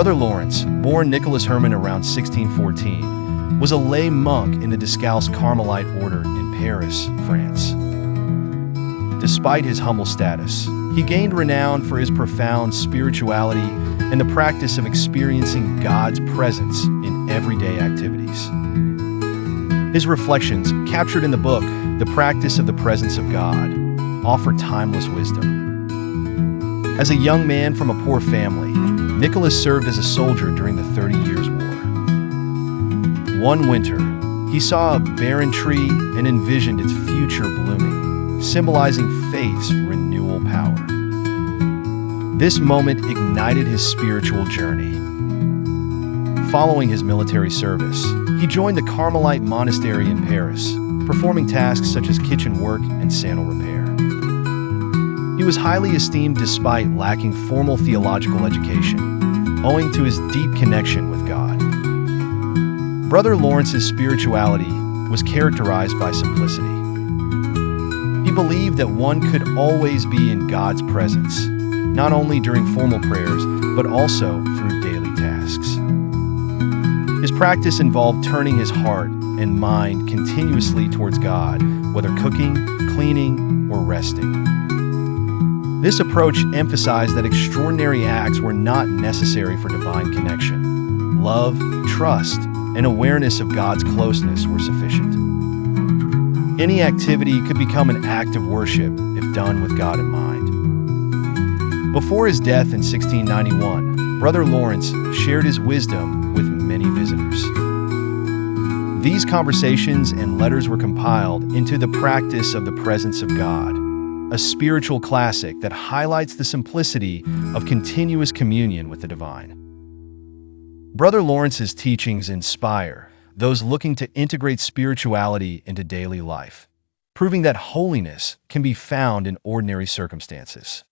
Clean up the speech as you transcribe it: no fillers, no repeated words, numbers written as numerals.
Brother Lawrence, born Nicholas Herman around 1614, was a lay monk in the Discalced Carmelite order in Paris, France. Despite his humble status, he gained renown for his profound spirituality and the practice of experiencing God's presence in everyday activities. His reflections, captured in the book The Practice of the Presence of God, offer timeless wisdom. As a young man from a poor family, Nicholas served as a soldier during the 30 Years' War. One winter, he saw a barren tree and envisioned its future blooming, symbolizing faith's renewal power. This moment ignited his spiritual journey. Following his military service, he joined the Carmelite monastery in Paris, performing tasks such as kitchen work and sandal repair. He was highly esteemed despite lacking formal theological education, owing to his deep connection with God. Brother Lawrence's spirituality was characterized by simplicity. He believed that one could always be in God's presence, not only during formal prayers, but also through daily tasks. His practice involved turning his heart and mind continuously towards God, whether cooking, cleaning, or resting. This approach emphasized that extraordinary acts were not necessary for divine connection. Love, trust, and awareness of God's closeness were sufficient. Any activity could become an act of worship if done with God in mind. Before his death in 1691, Brother Lawrence shared his wisdom with many visitors. These conversations and letters were compiled into The Practice of the Presence of God, a spiritual classic that highlights the simplicity of continuous communion with the divine. Brother Lawrence's teachings inspire those looking to integrate spirituality into daily life, proving that holiness can be found in ordinary circumstances.